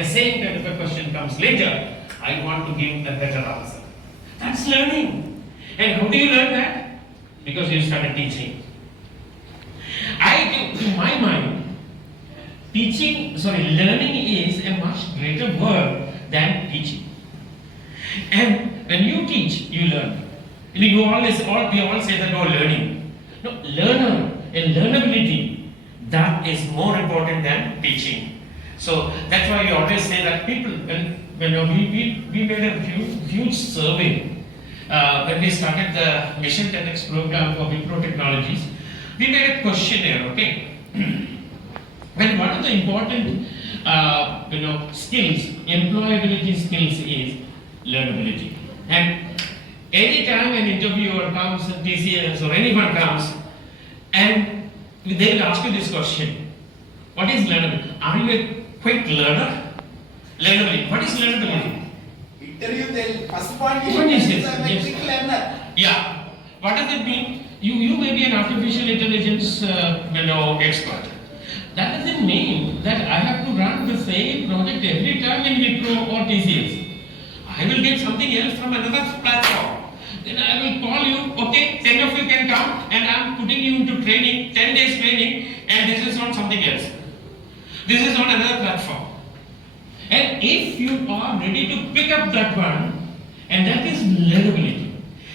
the same kind of a question comes later, I want to give a better answer. That's learning. And how do you learn that? Because you started teaching. To my mind, learning is a much greater word than teaching. And when you teach, you learn. We all say that, oh, learning. No, learner and learnability, that is more important than teaching. So that's why we always say that people, we made a huge survey when we started the Mission 10X program for Wipro Technologies. We made a questionnaire, okay? When one of the important skills, employability skills is learnability. And any time an interviewer comes, TCS or anyone comes, and they will ask you this question: what is learnability? Are you a quick learner? Learnability. What is learnability? Interview, the first point is I'm a quick learner. Yeah. What does it mean? You may be an artificial intelligence expert. That doesn't mean that I have to run the same project every time in Wipro or TCS. I will get something else from another platform. Then I will call you, okay, 10 of you can come, and I am putting you into training, 10 days training, and this is on something else. This is on another platform. And if you are ready to pick up that one, and that is learnability,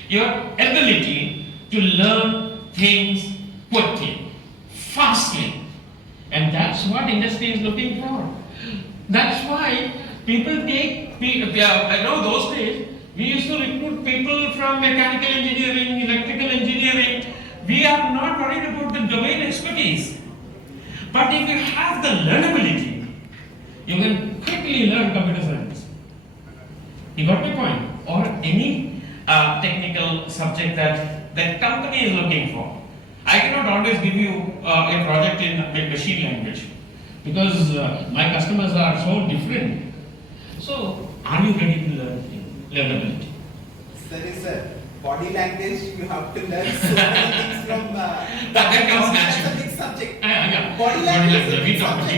your ability to learn things quickly, fastly. And that's what industry is looking for. That's why people I know those days, we used to recruit people from mechanical engineering, electrical engineering. We are not worried about the domain expertise. But if you have the learnability, you can quickly learn computer science. You got my point? Or any technical subject that the company is looking for. I cannot always give you a project in machine language because my customers are so different. So, are you ready to learn learnability? There is a body language, you have to learn so many things from that comes naturally. That's a big subject. Yeah. Body language We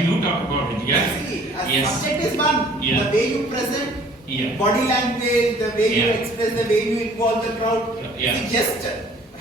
do talk about it, yeah? See, Yes. subject is one. Yeah. The way you present, Yeah. body language, the way you Yeah. express, the way you involve the crowd. Yeah. See, just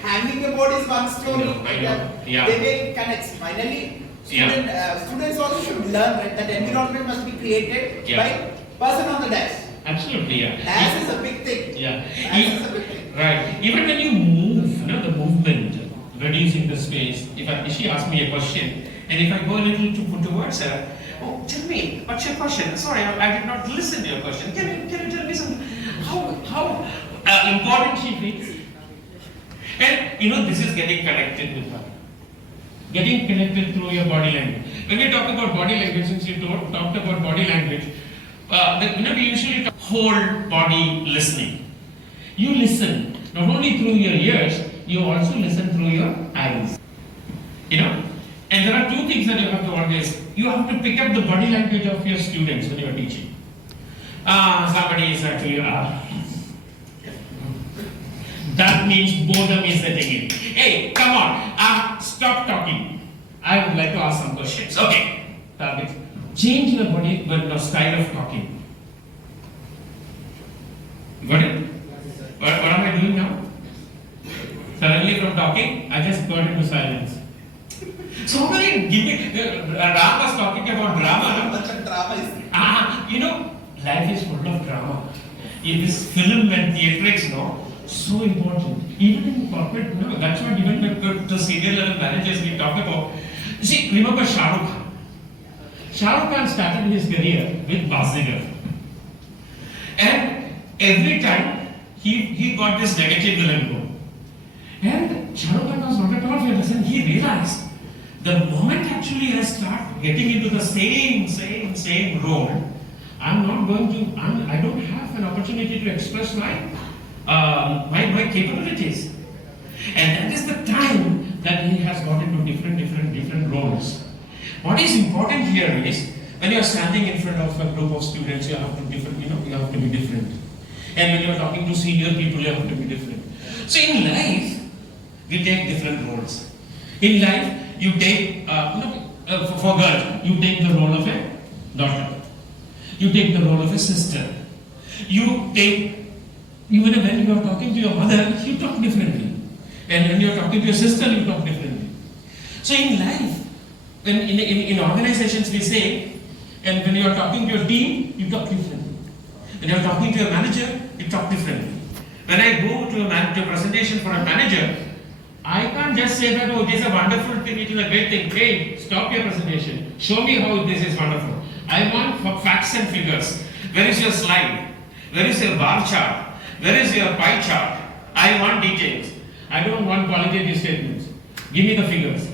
handling the board is one story. I know. Yeah. They make connects. Finally, students also should learn that environment must be created by person on the desk. Absolutely, yeah. Desk is a big thing. Yeah. Desk is a big thing. Right. Even when you move, the movement, reducing the space. If she asks me a question, and if I go a little to put towards her, oh, tell me, what's your question? Sorry, I did not listen to your question. Can you tell me something? How important she feels? And this is getting connected with her. Getting connected through your body language. When we talk about body language, since you talked about body language, we usually talk whole body listening. You listen not only through your ears, you also listen through your eyes. And there are two things that you have to always. You have to pick up the body language of your students when you are teaching. Somebody is actually. That means boredom is setting in. Hey, come on, stop talking. I would like to ask some questions. Okay, target. Change the body, but style of talking. Got it? What am I doing now? Suddenly from talking, I just got into silence. Somebody give me. Ram was talking about drama. Much drama is. Life is full of drama. In this film and theatrics, so important. Even in corporate, that's what even with the senior level managers we talk about. See, remember Shah Rukh Khan. Shah Rukh Khan started his career with Bazigar. And every time he got this negative villain role. And Shah Rukh Khan was not at all fearless, and he realized the moment actually I start getting into the same role, I don't have an opportunity to express my capabilities. And that is the time that he has got into different roles. What is important here is when you are standing in front of a group of students, you have to be different. And when you are talking to senior people, you have to be different. So in life, we take different roles. In life, you take for girls, you take the role of a daughter. You take the role of a sister. You take, even when you are talking to your mother, you talk differently. And when you are talking to your sister, you talk differently. So in life, when in organizations we say, and when you are talking to your team, you talk differently. When you are talking to your manager, you talk differently. When I go to a presentation for a manager, I can't just say that, oh, it is a wonderful thing, it is a great thing. Hey, stop your presentation. Show me how this is wonderful. I want facts and figures. Where is your slide? Where is your bar chart? Where is your pie chart? I want details. I don't want qualitative statements. Give me the figures.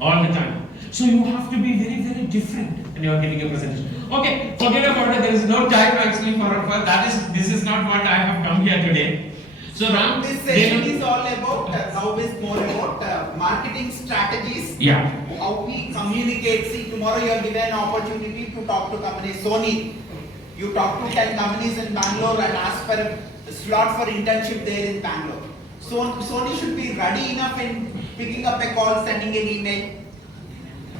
All the time. So you have to be very, very different when you are giving a presentation. Okay, forget about it. There is no time actually for that. This is not what I have come here today. So Ram, this session is all about now is more about marketing strategies. Yeah. How we communicate. See, tomorrow you are given an opportunity to talk to companies. Sony, you talk to 10 companies in Bangalore and ask for a slot for internship there in Bangalore. So Sony should be ready enough in picking up a call, sending an email.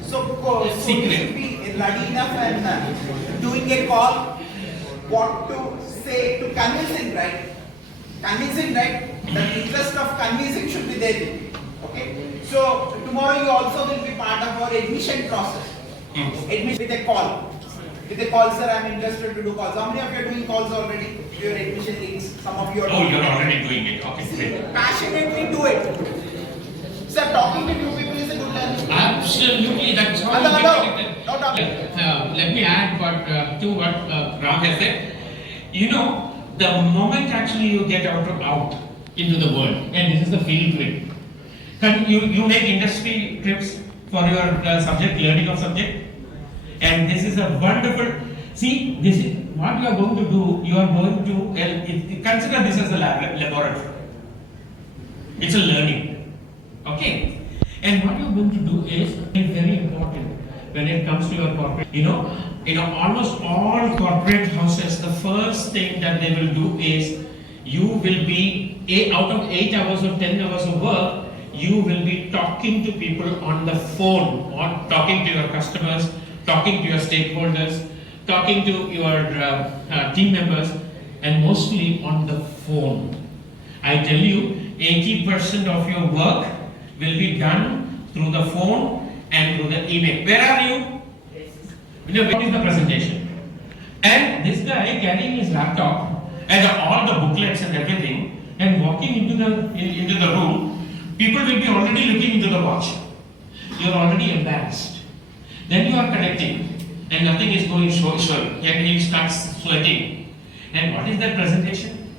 So Sony should be ready enough and doing a call. What to say to convincing, right? Convincing, right? The interest of convincing should be there. Okay. So tomorrow you also will be part of our admission process. Admit with a call. With a call, sir, I am interested to do calls. How many of you are doing calls already? Your admission links. Some of you are. Oh, you're already doing it. Okay, See, great. passionately do it. Sir, talking to new people is a good learning. Absolutely, that's how Hello, you hello. get No talking. let me add to what Ram has said. You know, the moment actually you get out into the world, and this is the field trip. You make industry trips for your subject, learning of subject, and this is a wonderful. See, this is what you are going to do. You are going to consider this as a laboratory. It's a learning, okay. And what you are going to do is very important when it comes to your corporate. You know, almost all corporate houses, the first thing that they will do is you will be out of 8 hours or 10 hours of work, you will be talking to people on the phone, or talking to your customers, talking to your stakeholders, talking to your team members, and mostly on the phone. I tell you, 80% of your work will be done through the phone and through the email. Where are you? What is the presentation? And this guy carrying his laptop and all the booklets and everything and walking into the room, people will be already looking into the watch. You are already embarrassed. Then you are connecting and nothing is going showing. And he starts sweating. And what is that presentation?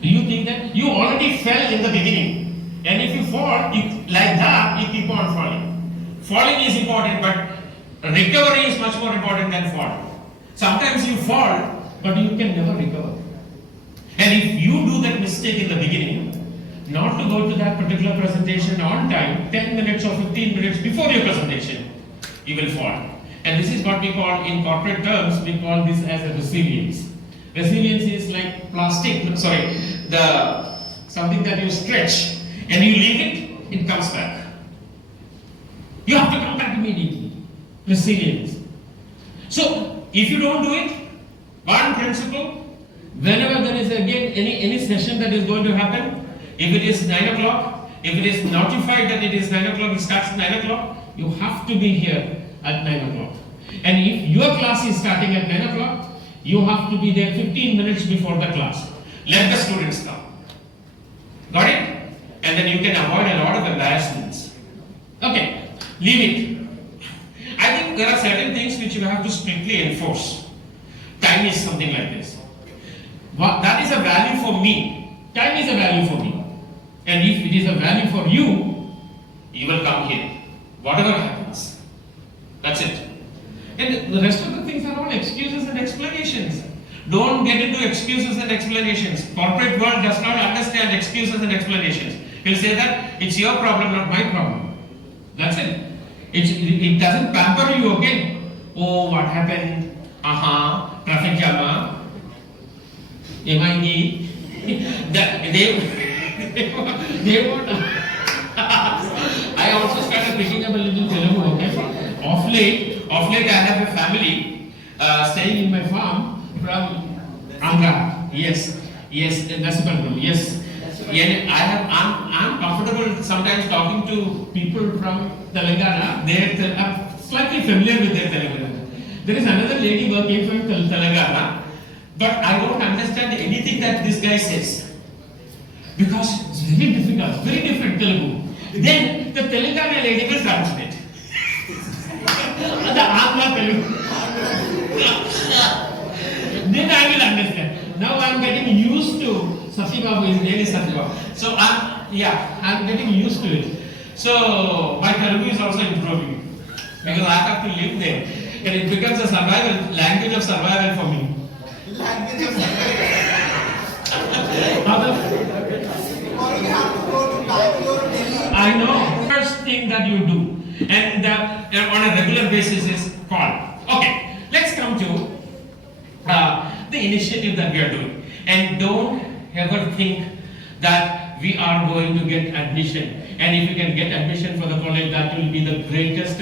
Do you think that you already fell in the beginning? And if you fall, like that, you keep on falling. Falling is important, but recovery is much more important than fall. Sometimes you fall, but you can never recover. And if you do that mistake in the beginning, not to go to that particular presentation on time, 10 minutes or 15 minutes before your presentation, you will fall. And this is what we call, in corporate terms, we call this as a resilience. Resilience is like plastic, something that you stretch and you leave it, it comes back. You have to come back immediately. Resilience. So, if you don't do it, one principle, whenever there is again any session that is going to happen, if it is 9 o'clock, if it is notified that it is 9 o'clock, it starts at 9 o'clock, you have to be here at 9 o'clock. And if your class is starting at 9 o'clock, you have to be there 15 minutes before the class. Let the students come. Got it? And then you can avoid a lot of embarrassments. Okay, leave it. I think there are certain things which you have to strictly enforce. Time is something like this. That is a value for me. Time is a value for me. And if it is a value for you, you will come here. Whatever happens. That's it. And the rest of the things are all excuses and explanations. Don't get into excuses and explanations. Corporate world does not understand excuses and explanations. He'll say that it's your problem, not my problem. That's it. It doesn't pamper you, okay? Oh, what happened? Traffic jam. MID. They won't. I also started picking up a little Telugu, okay? Off late I have a family. staying in my farm from Andhra. Yes, yes, Nasipandam. Yes, I'm comfortable sometimes talking to people from Telangana. I'm slightly familiar with their Telangana. There is another lady working from Telangana, but I don't understand anything that this guy says because it's very difficult, very different Telugu. Then the Telangana lady will translate. The Andhra Telugu. Then I will understand. Now I am getting used to Sasibabu, his name is Sasibabu. So I'm getting used to it. So my Telugu is also improving because I have to live there. And it becomes a survival, language of survival for me. Language of survival. Or you have to go to Bangalore, Delhi. I know. First thing that you do, and on a regular basis is call. Okay, let's come to the initiative that we are doing. And don't ever think that we are going to get admission. And if you can get admission for the college, that will be the greatest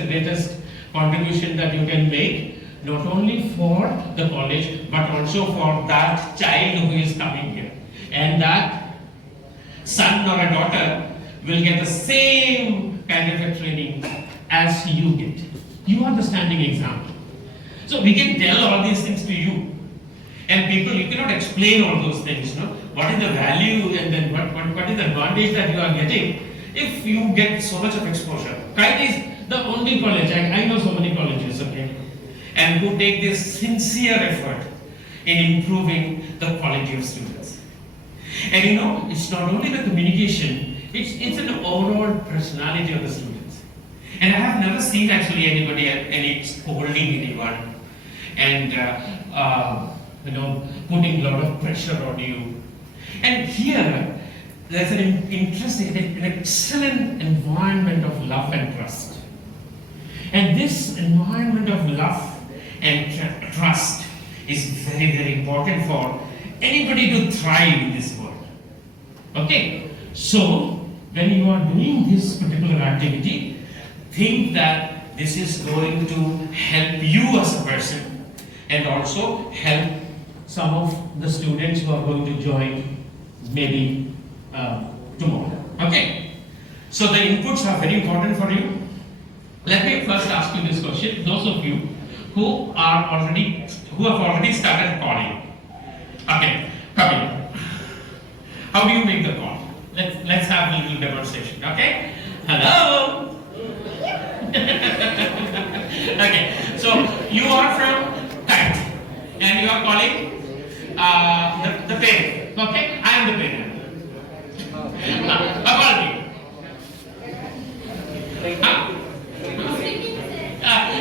contribution that you can make, not only for the college, but also for that child who is coming here. And that son or a daughter will get the same kind of a training as you get. You are the standing example. So we can tell all these things to you. And people, you cannot explain all those things, no? What is the value and then what is the advantage that you are getting if you get so much of exposure. Kiet is the only college, I know so many colleges, okay, and who take this sincere effort in improving the quality of students. And you know, it's not only the communication, it's an overall personality of the students. And I have never seen actually any scolding anyone and putting a lot of pressure on you. And here, there's an excellent environment of love and trust. And this environment of love and trust is very, very important for anybody to thrive in this world. Okay? So, when you are doing this particular activity, think that this is going to help you as a person and also help some of the students who are going to join maybe tomorrow. Okay? So the inputs are very important for you. Let me first ask you this question. Those of you who have already started calling. Okay, come in. How do you make the call? Let's have a little demonstration. Okay? Hello. Okay. So you are from Kiet and you are calling the parent. Okay? I am the parent. Apology.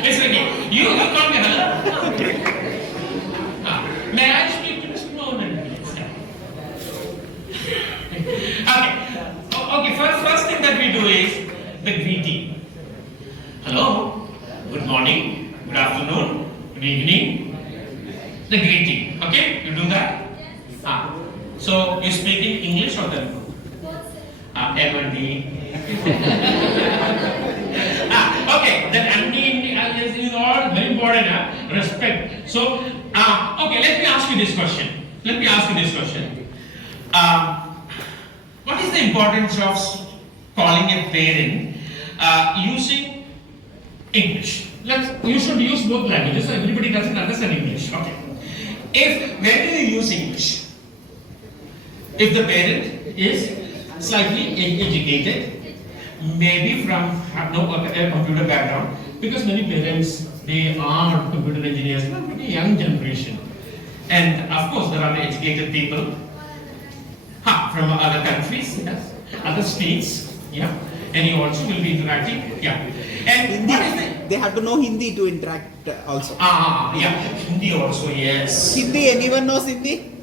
It's okay. You call me hello. May I speak to Mr. Mohanan, please? Okay, first thing that we do is the greeting. Hello, good morning, good afternoon, good evening. The greeting, okay? You do that? So you speak in English or Telugu? M&D. Okay, that M&D is all very important. Respect. So, okay, let me ask you this question. What is the importance of calling a parent using English? You should use both languages so everybody doesn't understand English. Okay. When do you use English? If the parent is slightly educated, maybe from no computer background, because many parents, they are computer engineers, not very young generation. And of course, there are the educated people from other countries, yes, other states, yeah, and you also will be interacting, yeah. And Hindi, they have to know Hindi to interact also. Yeah, Hindi also, yes. Hindi, anyone knows Hindi?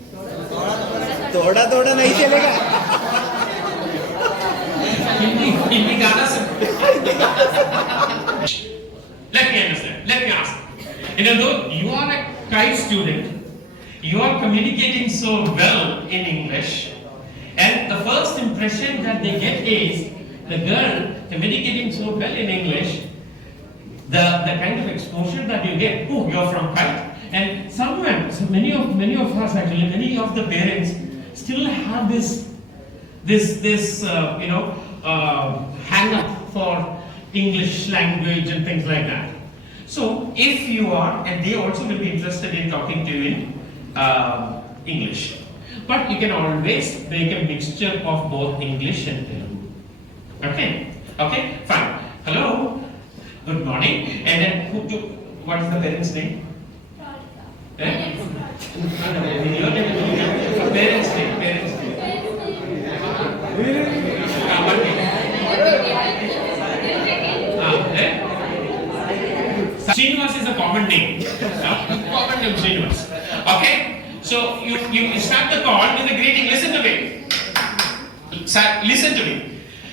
Thoda nahi chalega. Hindi gaana se. Let me understand. Let me ask. Though you are a Kiet student, you are communicating so well in English, and the first impression that they get is the girl communicating so well in English, the kind of exposure that you get, oh, you're from Kiet, many of us actually, many of the parents still have this hang up for English language and things like that. So if you are, and they also will be interested in talking to you in English, but you can always make a mixture of both English and Telugu. Okay, fine. Hello, good morning. And then what is the parent's name? Parents name. Srinivas is a common name. Common name Srinivas. Okay? So you start the call with a greeting. Listen to me. Listen to me.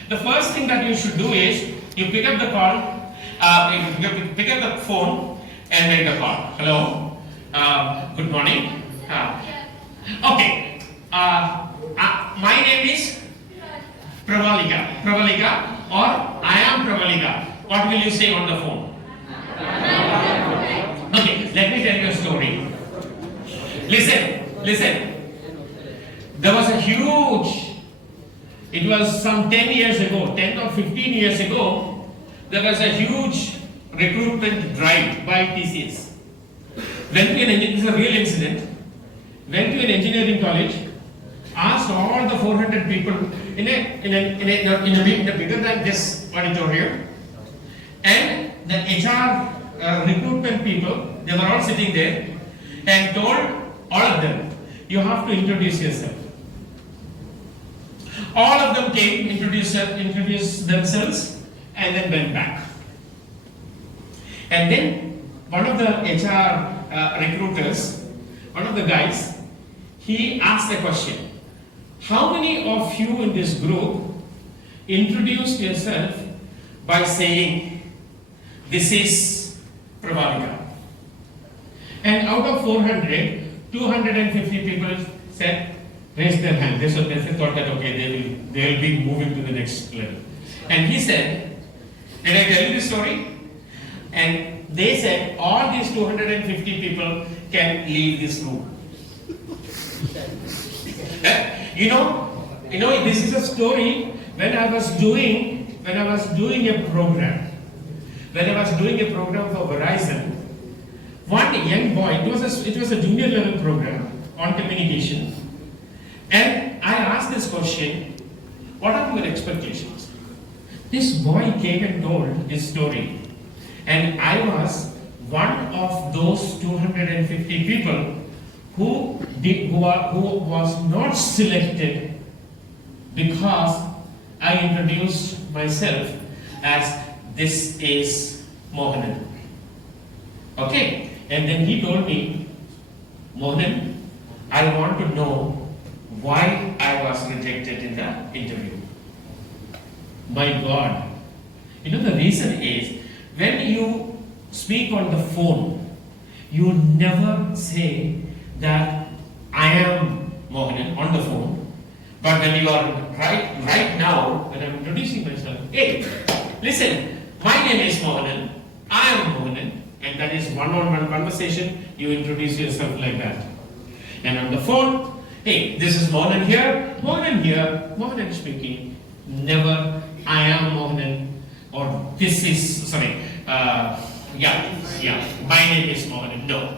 The first thing that you should do is you pick up the call, you pick up the phone and make the call. Hello. Good morning. Okay. My name is Pravalika, or I am Pravalika. What will you say on the phone? Okay, let me tell you a story. Listen. There was a huge, it was some 10 years ago, 10 or 15 years ago, there was a huge recruitment drive by TCS. This is a real incident. Went to an engineering college, asked all the 400 people in a bigger than this auditorium, and the HR recruitment people, they were all sitting there, and told all of them, you have to introduce yourself. All of them came, introduced themselves, and then went back. And then one of the HR recruiters, one of the guys, he asked a question. How many of you in this group introduced yourself by saying, this is Pravalika? And out of 400, 250 people said, raised their hand. They thought that okay, they will be moving to the next level. And he said, did I tell you this story? And they said, all these 250 people can leave this room. You know, this is a story when I was doing a program. When I was doing a program for Verizon, one young boy, it was a junior level program on communication, and I asked this question, what are your expectations? This boy came and told his story, and I was one of those 250 people who was not selected because I introduced myself as this is Mohanan. Okay, and then he told me, Mohanan, I want to know why I was rejected in the interview. My God, the reason is when you speak on the phone, you never say that I am Mohanan on the phone, but when you are right now, when I'm introducing myself, hey, listen, my name is Mohanan, I am Mohanan, and that is one-on-one conversation, you introduce yourself like that. And on the phone, hey, this is Mohanan here, Mohanan speaking, never I am Mohanan, or this is, sorry, my name is Mohanan, no.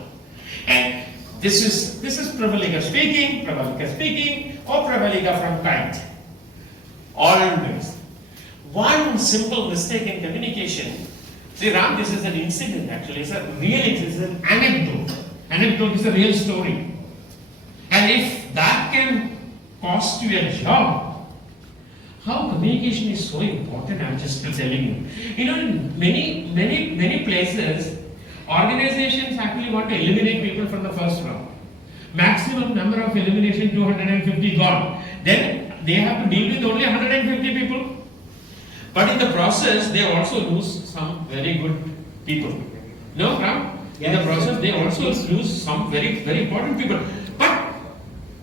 And this is Pravalika speaking, or Pravalika from Kiet. Always. One simple mistake in communication. See, Ram, this is an incident actually. It's an anecdote. Anecdote is a real story. And if that can cost you a job, how communication is so important, I'm just telling you. In many places, organizations actually want to eliminate people from the first round. Maximum number of elimination 250 gone. Then they have to deal with only 150 people. But in the process, they also lose some very good people. No, Ram? In the process, they also lose some very, very important people. But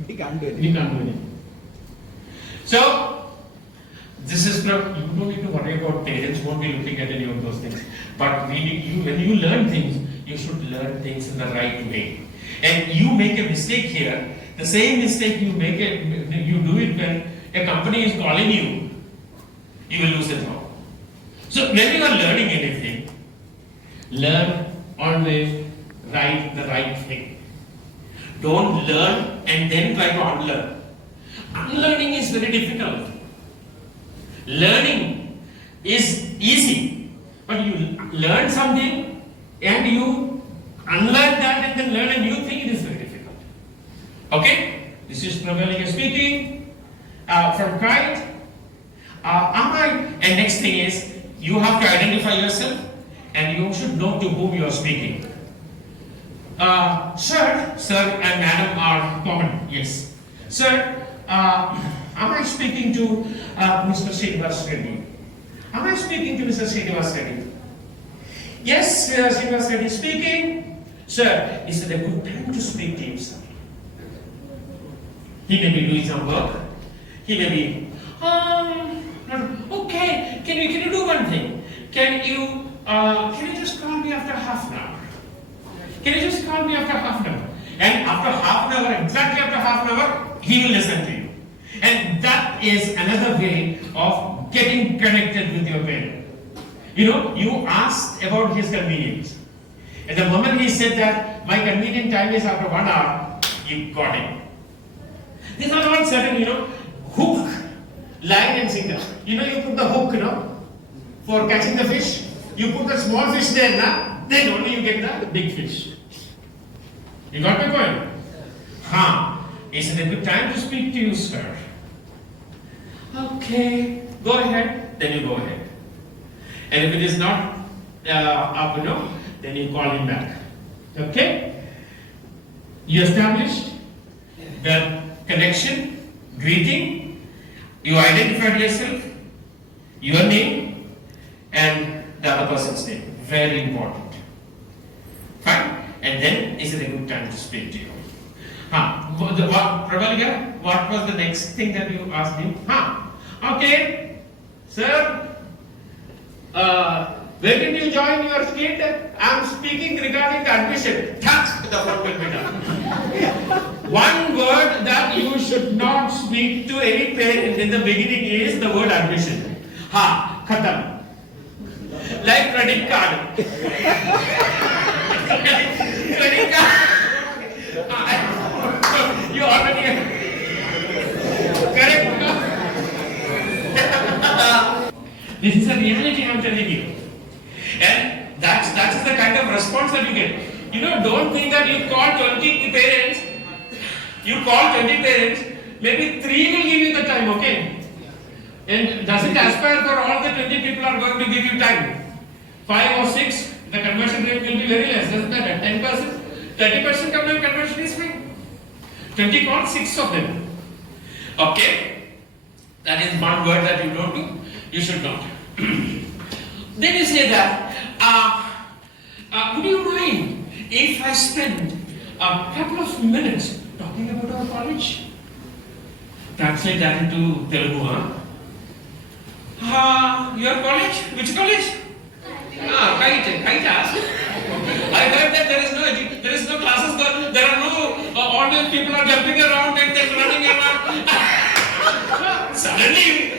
we can't do anything. So, this is you don't need to worry about parents, won't be looking at any of those things. But when you learn things, you should learn things in the right way. and you make a mistake here, the same mistake you do it when a company is calling you, you will lose the job. So when you are learning anything, learn always write the right thing. Don't learn and then try to unlearn. Unlearning is very difficult. Learning is easy, but you learn something and you unlearn that and then learn a new thing, it is very difficult. Okay? This is Prabhalika speaking from Kiet. And next thing is, you have to identify yourself and you should know to whom you are speaking. Sir and madam are common, yes. Sir, am I speaking to Mr. Srinivas Reddy? Am I speaking to Mr. Srinivas Reddy? Yes, Srinivas Reddy speaking. Sir, is it a good time to speak to him, sir? He may be doing some work. He may be, okay, can you do one thing? Can you just call me after half an hour? Can you just call me after half an hour? And after half an hour, exactly after half an hour, he will listen to you. And that is another way of getting connected with your parent. You know, you asked about his convenience. At the moment he said that my convenient time is after 1 hour, you got it. These are all certain, hook, line and sinker. You put the hook, for catching the fish. You put the small fish there, then only you get the big fish. You got my point? Is it a good time to speak to you, sir? Okay, go ahead. Then you go ahead. And if it is not then you call him back. Okay? You established the connection, greeting, you identified yourself, your name, and the other person's name. Very important. Fine? And then, is it a good time to speak to you? Prabhalika, what was the next thing that you asked me? Okay, sir, when did you join your kid? I am speaking regarding the admission. That's the work will be done. One word that you should not speak to any parent in the beginning is the word admission. Khatam. Like credit card. Credit card. You already correct. This is a reality I'm telling you. And that's the kind of response that you get. Don't think that you call 20 parents, maybe 3 will give you the time, okay? And doesn't aspire for all the 20 people are going to give you time. 5 or 6, the conversion rate will be very less, doesn't matter. 10%, 30% conversion is fine. 20 call 6 of them. Okay? That is one word that you don't do. You should not. Then you say that, would you mind if I spend a couple of minutes talking about our college? Translate that into Telugu, your college? Which college? Kiet. I heard that there is no classes, there are no, all the people are jumping around and they're running around. Suddenly,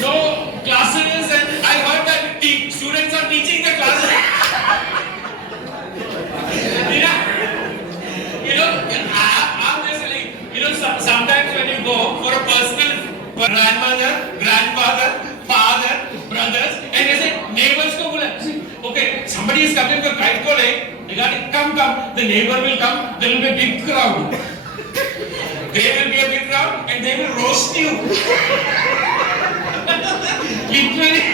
no classes, and I heard that students are teaching the classes. I'm just like, sometimes when you go for a personal grandmother, grandfather, father, brothers, and they say, neighbors ko bula. Okay, somebody is coming for kite calling, come, the neighbor will come, there will be a big crowd. There will be a big crowd and they will roast you. Literally.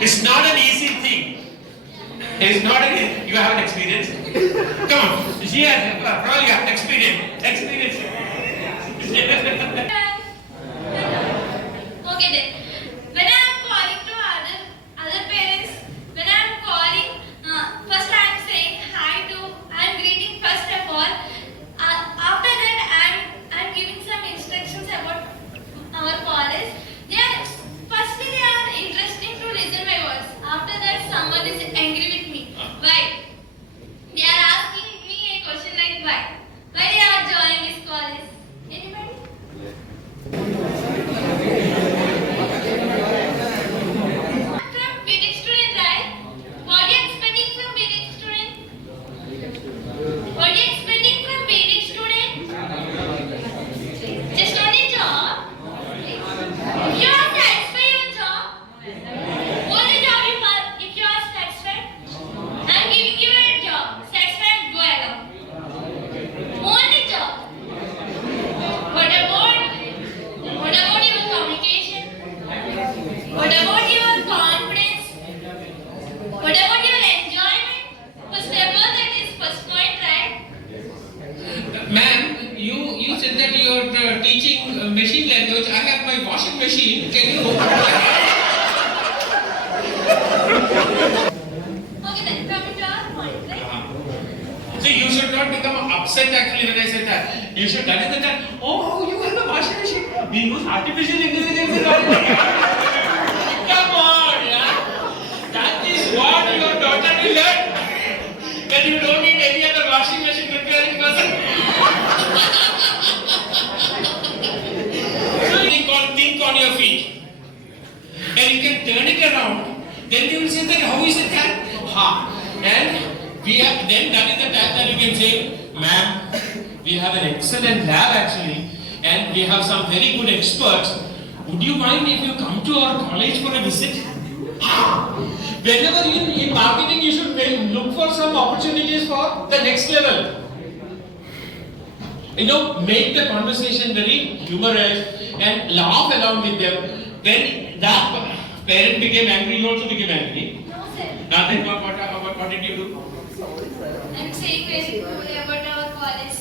It's not an easy thing. It's not an easy. You have an experience? Come on. She has probably got experience. Okay then. When I am calling to other parents, when I am calling, first I am saying hi to, I am greeting first of all. After that I am giving some instructions about our college. Firstly they are interesting to listen my words. After that someone is angry with me. Why? So you should not become upset actually when I say that. You should that is the time. Oh, you have a washing machine. We use artificial intelligence in our Come on, yeah. That is what your daughter will learn. That you don't need any other washing machine repairing person. So think on your feet. And you can turn it around. Then you will say that how is it that? Ha. And then that is the time that you can say, ma'am, we have an excellent lab actually, and we have some very good experts. Would you mind if you come to our college for a visit? Whenever you in marketing, you should look for some opportunities for the next level. Make the conversation very humorous and laugh along with them. When that parent became angry, you also became angry. No, sir. Then what did you do? I'm saying very cool about our college.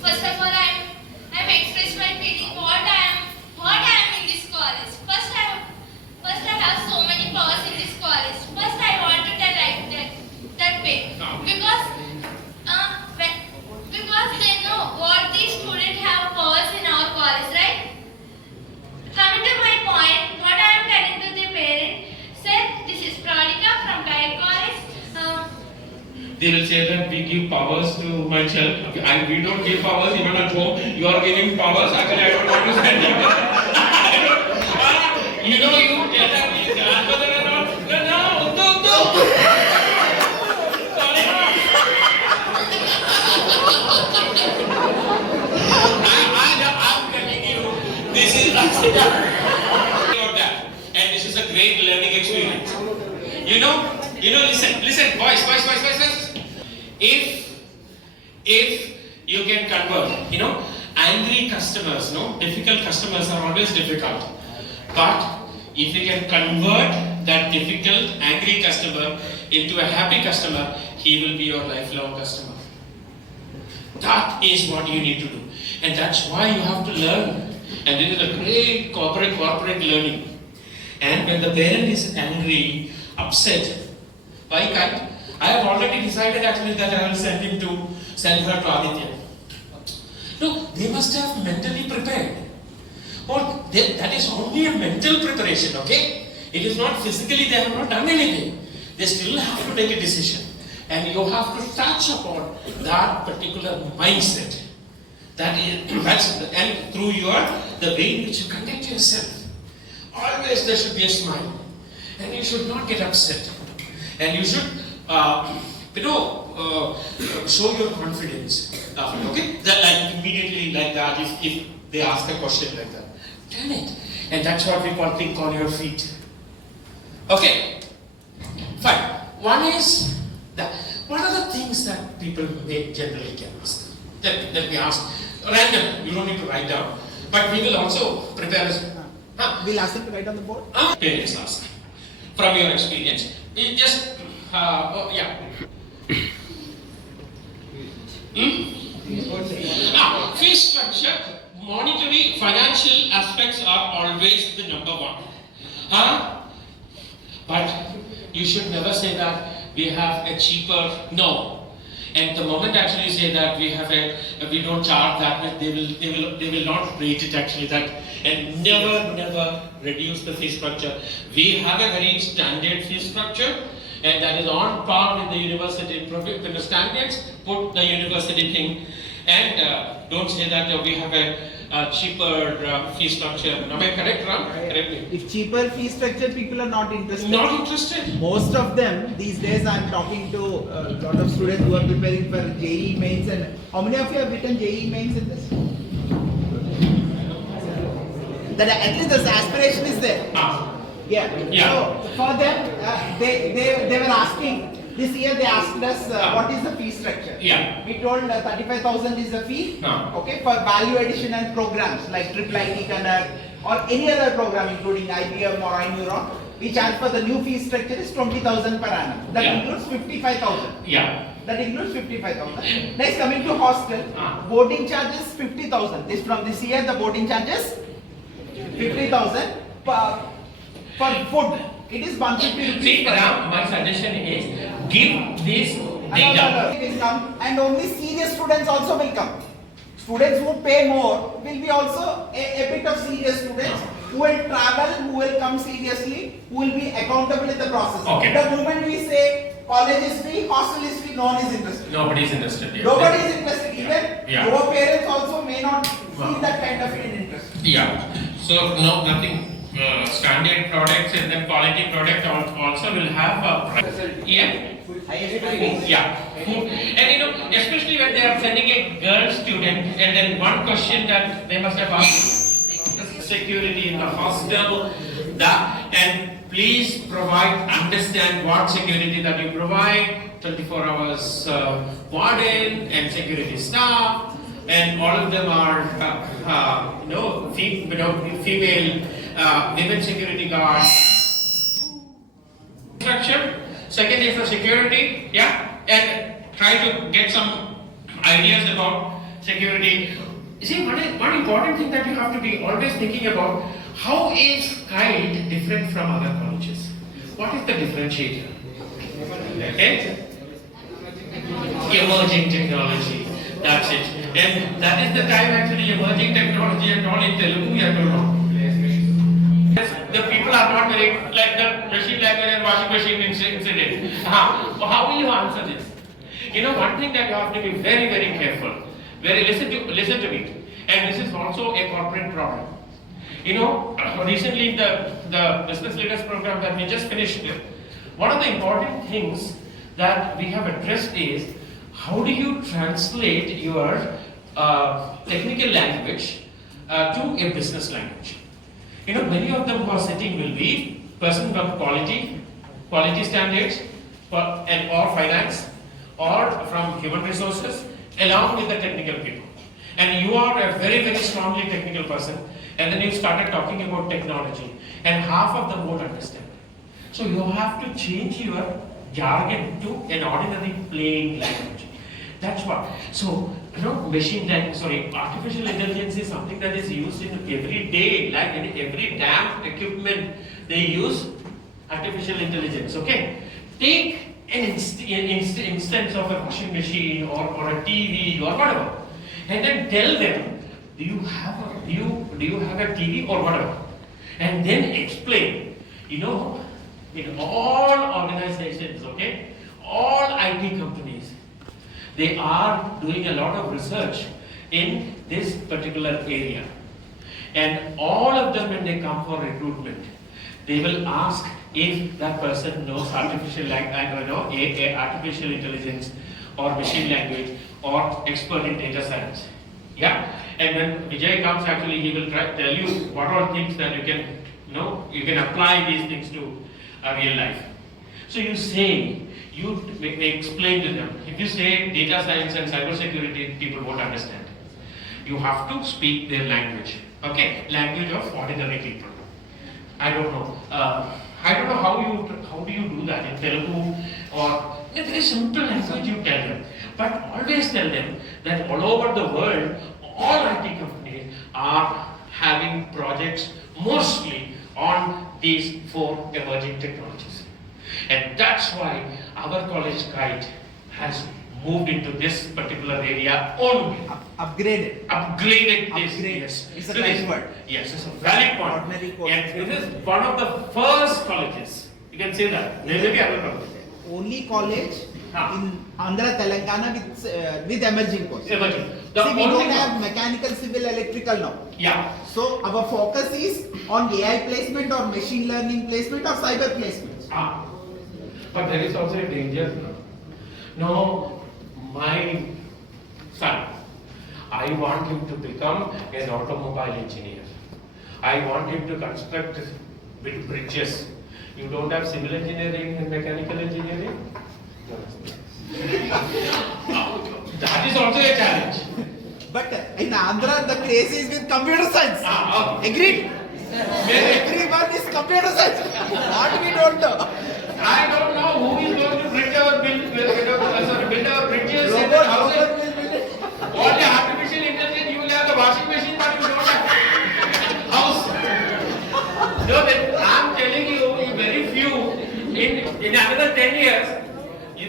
First of all, I'm expressed my feeling what I am in this college. First I have so many powers in this college. First I want to tell like that way because they know what these students have powers in our college, right? Coming to my point, what I am telling to the parent, sir, this is Pradika from Kiet College. They will say that we give powers to my child. And we don't give powers even at home. You are giving powers. Actually, I don't want to send you. You tell them his grandmother and all. No. Sorry. I'm telling you, this is about that. And this is a great learning experience. Listen, boys. If you can convert, angry customers, difficult customers are always difficult. But if you can convert that difficult, angry customer into a happy customer, he will be your lifelong customer. That is what you need to do. And that's why you have to learn. And this is a great corporate learning. And when the parent is angry, upset, why can't? I have already decided actually that I will send her to Aditya. No, they must have mentally prepared. Or that is only a mental preparation, okay? It is not physically, they have not done anything. They still have to take a decision. And you have to touch upon that particular mindset. And through the way in which you conduct yourself. Always there should be a smile. And you should not get upset. And you should show your confidence. Okay? That immediately like that, if they ask a question like that. Tell it. And that's what we call think on your feet. Okay. Fine. One is that. What are the things that people generally can ask? That we ask. Random. You don't need to write down. But we will also prepare We'll ask them to write on the board. Parents ask. From your experience. It just fee structure, monetary, financial aspects are always the number one. But you should never say that we have a cheaper, no. And the moment actually you say that we don't charge that much, they will not rate it actually that, and never reduce the fee structure. We have a very standard fee structure, and that is on par with the university. When the standards put the university thing, and don't say that we have a cheaper fee structure. Am I correct, Ram? Correct me. If cheaper fee structure, people are not interested. Not interested. Most of them these days, I'm talking to a lot of students who are preparing for JEE mains. And how many of you have written JEE mains in this? That at least this aspiration is there. Yeah. So for them, they were asking. This year they asked us what is the fee structure. Yeah. We told 35,000 is the fee. Okay, for value addition and programs like Triple IT Connect or any other program including IBM or iNeuron. We charge for the new fee structure is 20,000 per annum. That includes 55,000. Yeah. That includes 55,000. Next, coming to hostel, boarding charges 50,000. From this year the boarding charges 50,000 for food. It is 150 rupees. See, now my suggestion is give this data. Will come, and only serious students also will come. Students who pay more will be also a bit of serious students who will travel, who will come seriously, who will be accountable in the process. Okay. The moment we say college is free, hostel is free, no one is interested. Nobody is interested. Yeah. Nobody is interested. Even Yeah. your parents also may not see that kind of an interest. Yeah. So no, nothing. Standard products and then quality product also will have a price. Yeah. Yeah. And you know, especially when they are sending a girl student, and then one question that they must have asked: security in the hostel. That, and please provide, understand what security that you provide. 24 hours warden and security staff, and all of them are female women security guards. Structure. Second is the security, yeah, and try to get some ideas about security. You see, one important thing that you have to be always thinking about: how is Kiet different from other colleges? What is the differentiator? Okay? Emerging technology. That's it. And that is the time actually emerging technology and all in Telugu, you have to know. The people are not very, like the machine language and washing machine incident. How will you answer this? You know, one thing that you have to be very, very careful. Listen to me. And this is also a corporate problem. You know, recently the business leaders program that we just finished, one of the important things that we have addressed is how do you translate your technical language to a business language. You know, many of them who are sitting will be person from quality standards, or finance, or from human resources, along with the technical people. And you are a very, very strongly technical person, and then you started talking about technology, and half of them won't understand. So you have to change your jargon to an ordinary plain language. That's what. So, you know, artificial intelligence is something that is used in every day, like in every damn equipment they use artificial intelligence, okay? Take an instance of a washing machine or a TV or whatever, and then tell them, do you have a TV or whatever? And then explain, you know, in all organizations, okay, all IT companies, they are doing a lot of research in this particular area. And all of them, when they come for recruitment, they will ask if that person knows artificial intelligence or machine language or expert in data science. Yeah? And when Vijay comes, actually, he will tell you what all things that you can apply these things to real life. So you say, you explain to them. If you say data science and cybersecurity, people won't understand. You have to speak their language. Okay, language of ordinary people. I don't know how do you do that in Telugu, or in a very simple language you tell them. But always tell them that all over the world, all IT companies are having projects mostly on these 4 emerging technologies. And that's why our college Kiet has moved into this particular area only. Upgraded. Upgraded this. Upgrade. Yes. It's a right word. Yes, it's a valid point. Ordinary college. And this is one of the first colleges. You can say that. There may be other colleges. Only college in Andhra Telangana with emerging courses. Emerging. See, we don't have mechanical, civil, electrical now. Yeah. So our focus is on AI placement or machine learning placement or cyber placement. But there is also a danger. No, my son, I want him to become an automobile engineer. I want him to construct big bridges. You don't have civil engineering and mechanical engineering? That is also a challenge. But in Andhra, the craze is with computer science. Okay. Agreed? Everyone is computer science. What we don't know. I don't know who is going to build our bridges and Robot houses. will build it. All the artificial intelligence, you will have the washing machine, but you don't have house. No, but I'm telling you, very few, in another 10 years,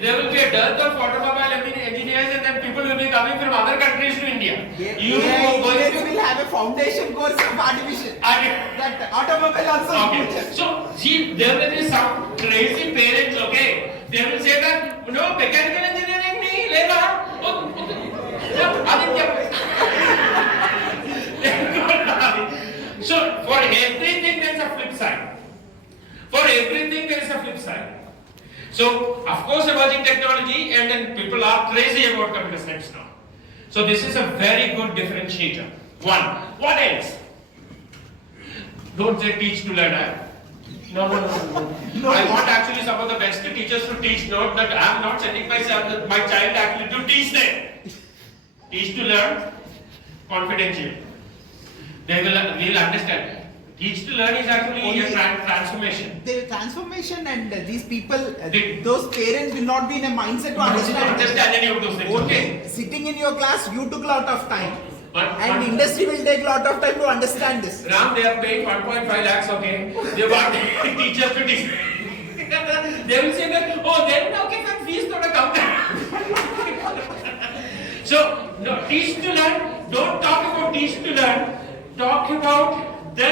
there will be a dearth of automobile engineers, and then people will be coming from other countries to India. You AI going engineers to will have a foundation course of artificial. That automobile also. okay. So see, there will be some crazy parents. Okay, they will say that no mechanical engineering nahi lega. So for everything there is a flip side. For everything there is a flip side. So of course emerging technology, and then people are crazy about computer science now. So this is a very good differentiator. One. What else? Don't say teach to learn. No. I want actually some of the best teachers to teach. Not that I am not sending my child actually to teach them. Teach to learn, confidential. They will understand. Teach to learn is actually a transformation. The transformation, and these people, those parents will not be in a mindset to understand any of those things. Only Okay. sitting in your class, you took a lot of time. But Industry will take a lot of time to understand this. Ram, they are paying 1.5 lakhs, okay? They want teachers to teach. They will say that, oh, then okay, fine, fees not account. So, no, teach to learn, don't talk about teach to learn, talk about the,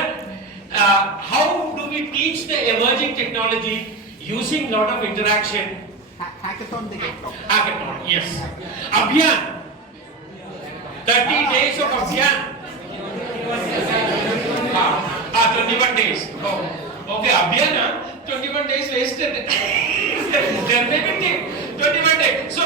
how do we teach the emerging technology using lot of interaction. Hackathon they get talk. Hackathon, yes. Abhiyan. 30 days of Abhiyan. 21 days. Oh, okay, Abhiyan, 21 days wasted. There may be 21 days. So,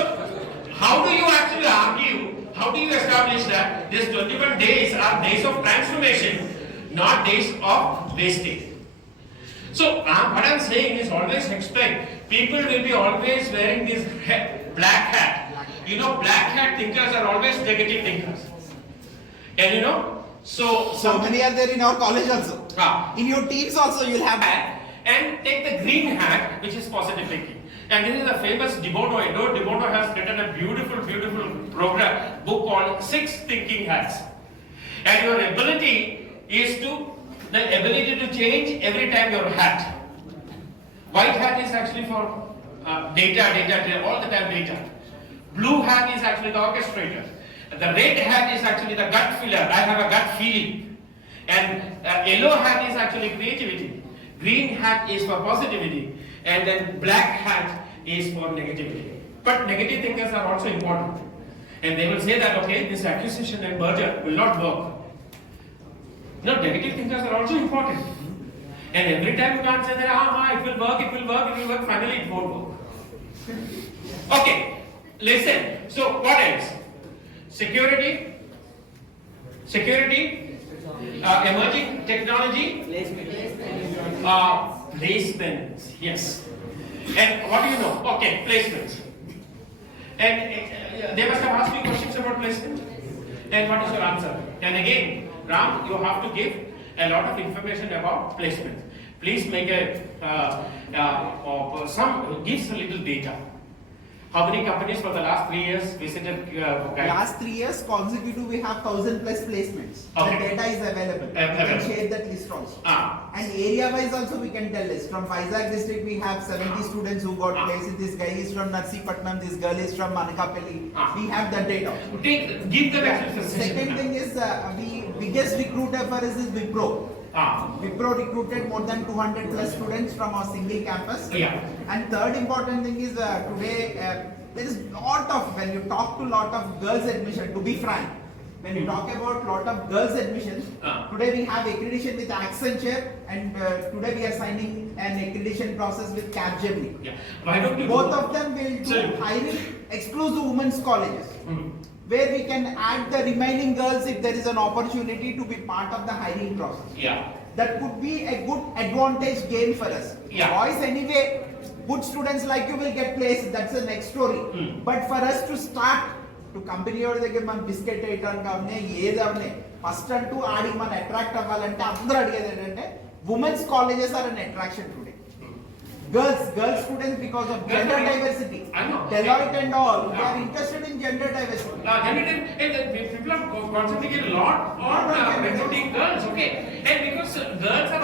how do you actually argue? How do you establish that these 21 days are days of transformation, not days of wasting? So, what I am saying is always expect people will be always wearing this black hat. You know, black hat thinkers are always negative thinkers. And you know, so many are there in our college also. In your teams also you will have hat, and take the green hat, which is positive thinking. And this is a famous De Bono. You know, De Bono has written a beautiful book called 6 Thinking Hats. And your ability is the ability to change every time your hat. White hat is actually for data, all the time data. Blue hat is actually the orchestrator. The red hat is actually the gut filler. I have a gut feeling. And yellow hat is actually creativity. Green hat is for positivity. And then black hat is for negativity. But negative thinkers are also important. And they will say that, okay, this acquisition and merger will not work. No, negative thinkers are also important. And every time you can't say that, it will work, finally it won't work. Okay, listen. So what else? Security, emerging technology, placements, yes. And what do you know? Okay, placements. And they must have asked you questions about placement. And what is your answer? And again, Ram, you have to give a lot of information about placement. Please make gives a little data. How many companies for the last 3 years visited? Last 3 years consecutive we have 1,000 plus placements. Okay. The data is available. We can share that list also. And area wise also we can tell list. From Vizag district we have 70 students who got placed. This guy is from Narsipatnam, this girl is from Manakapalli. We have that data. Give them access. Second thing is biggest recruiter for us is Wipro. Wipro recruited more than 200 plus students from our single campus. And third important thing is today there is lot of, when you talk to lot of girls admission, to be frank, when you talk about lot of girls admissions, today we have accreditation with Accenture, and today we are signing an accreditation process with Capgemini. Why don't you both of them will do hiring exclusive women's colleges. Where we can add the remaining girls if there is an opportunity to be part of the hiring process. That could be a good advantage gain for us. Boys anyway, good students like you will get placed, that's the next story. But for us to start, to company or the man biscuit first and to adding man attract women's colleges are an attraction today. Girls students because of gender diversity. I know. Deloitte and all, they are interested in gender diversity. People are concentrating a lot on recruiting girls, okay? And because girls are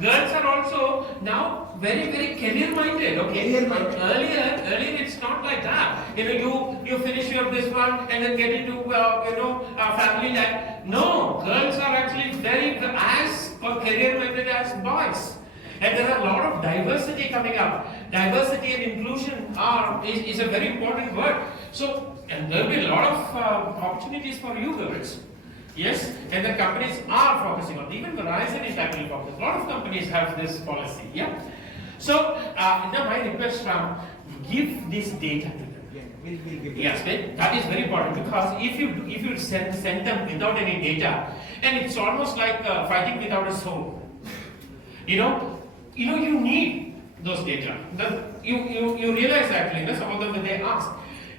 girls are also now very, very career minded. Okay. Career-minded. Earlier it's not like that. You finish your this one and then get into family life. No, girls are actually very as career minded as boys. And there are a lot of diversity coming up. Diversity and inclusion is a very important word. So, and there will be a lot of opportunities for you girls. Yes, and the companies are focusing on. Even Verizon is actually focused. A lot of companies have this policy. Yeah. So, my request from give this data to them. We'll give it. Yes, that is very important because if you send them without any data, and it's almost like fighting without a sword. You need those data. You realize actually, some of them when they ask,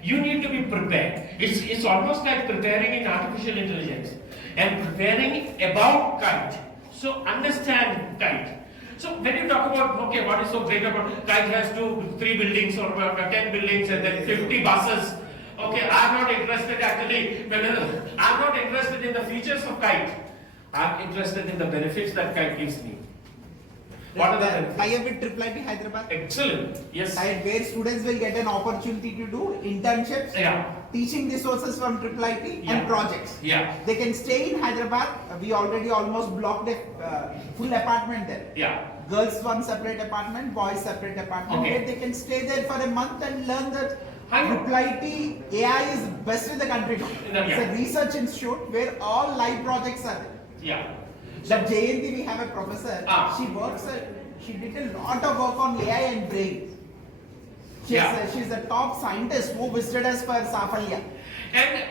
you need to be prepared. It's almost like preparing in artificial intelligence and preparing about Kite. So understand Kite. So when you talk about, okay, what is so great about Kite has 3 buildings or 10 buildings and then 50 buses. Okay, I'm not interested actually, I'm not interested in the features of Kite. I'm interested in the benefits that Kite gives me. What are the benefits? I have with Triple Hyderabad. Excellent. Yes. Where students will get an opportunity to do internships, Yeah. teaching resources from Triple IT Yeah. and projects. Yeah. They can stay in Hyderabad. We already almost blocked a full apartment there. Yeah. Girls one separate apartment, boys separate apartment. Okay. Where they can stay there for a month and learn that I know. Triple IT AI is best in the country now. Yeah. It's a research institute where all live projects are there. Yeah. At JNT we have a professor. Ah. She did a lot of work on AI and brain. She's a top scientist who visited us for Safalya. And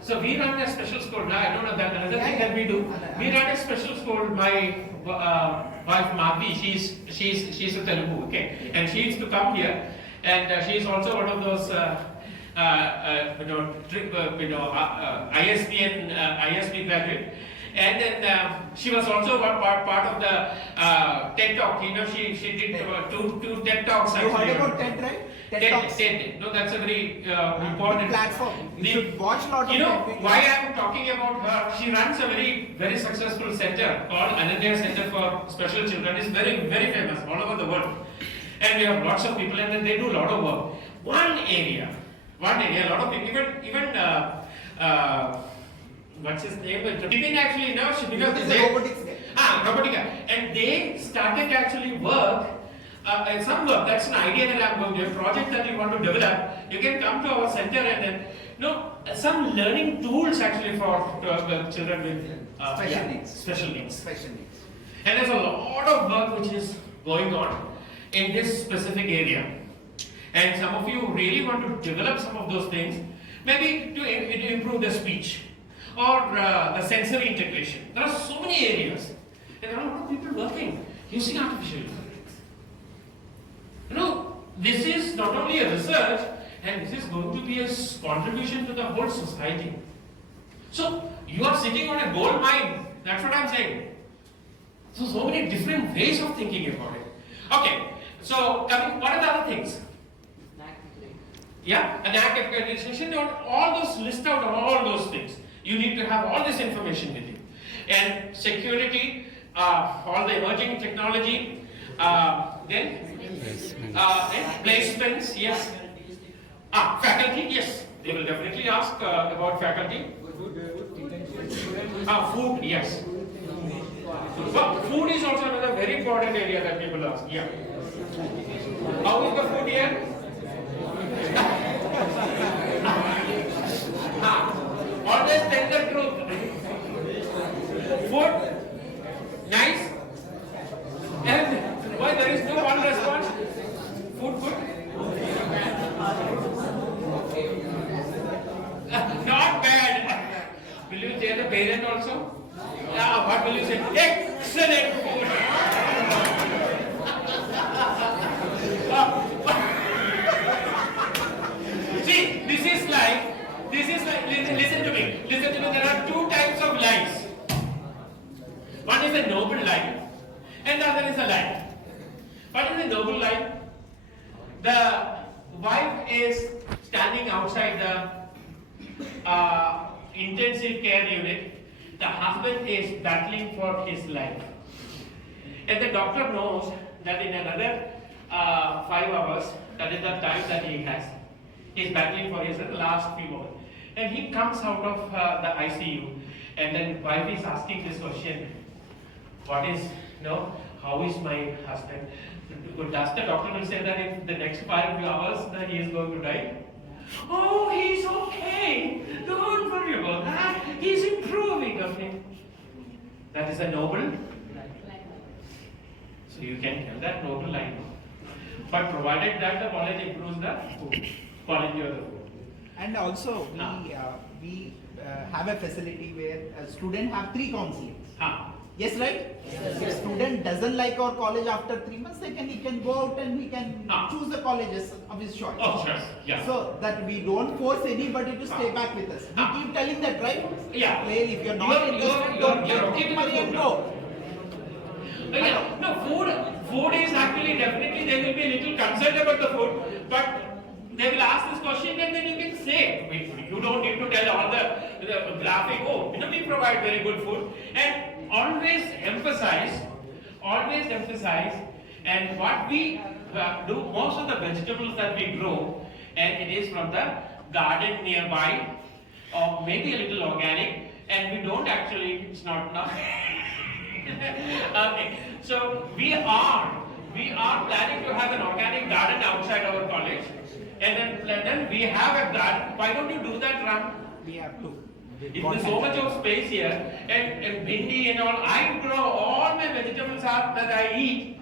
so we run a special school. Now I don't know that another thing that we do. We run a special school. My wife Mavi, she's a Telugu, okay, and she used to come here, and she's also one of those ISP graduate. And then she was also part of the TED Talk. She did two TED Talks. You heard about TED, right? TED. No, that's a very important platform. You should watch a lot of TED videos. Why I'm talking about her? She runs a very, very successful center called Anandya Center for Special Children. It's very, very famous all over the world. And we have lots of people, and then they do a lot of work. One area, a lot of people, even what's his name? Shipping actually now, shipping up robotics guy. Robotica. And they started actually work, and some work, that's an idea that I'm going to, a project that you want to develop, you can come to our center and then, some learning tools actually for children with Special needs. Special needs. Special needs. And there's a lot of work which is going on in this specific area. And some of you really want to develop some of those things, maybe to improve the speech or the sensory integration. There are so many areas. And there are a lot of people working using artificial intelligence. This is not only a research, and this is going to be a contribution to the whole society. So, you are sitting on a gold mine. That's what I'm saying. So many different ways of thinking about it. Okay, so what are the other things? Yeah, an act accreditation, all those, list out all those things. You need to have all this information with you. And security, all the emerging technology, then placements, yes. Faculty, yes. They will definitely ask about faculty. Food, yes. But food is also another very important area that people ask. Yeah. How is the food here? Always tell the truth. Food? Nice? And why there is no one response? Food good? Not bad. Will you say the parent also? What will you say? Excellent food. See, this is like, listen to me, there are 2 types of lies. One is a noble lie, and the other is a lie. What is a noble lie? The wife is standing outside the intensive care unit. The husband is battling for his life. And the doctor knows that in another 5 hours, that is the time that he has, he's battling for his last few hours. And he comes out of the ICU, and then wife is asking this question, what is, how is my husband? Does the doctor will say that in the next 5 hours that he is going to die? Oh, he's okay. Don't worry about that. He's improving. Okay. That is a noble. So you can tell that noble line. But provided that the college improves the food, quality of the food. And also we have a facility where a student have 3 counselors. Yes, right? If a student doesn't like our college after 3 months, he can go out and he can choose the colleges of his choice. Oh, sure. Yeah. So that we don't force anybody to stay back with us. We keep telling that, right? Yeah. Well, if you're not interested, don't take money and go. Yeah. No, food is actually definitely they will be a little concerned about the food, but they will ask this question and then you can say, you don't need to tell all the graphic, we provide very good food. And always emphasize, and what we do, most of the vegetables that we grow, and it is from the garden nearby, or maybe a little organic, and we don't actually, it's not enough. Okay, so we are planning to have an organic garden outside our college, and then we have a garden. Why don't you do that, Ram? We have to. If there's so much of space here, and bindi and all, I grow all my vegetables that I eat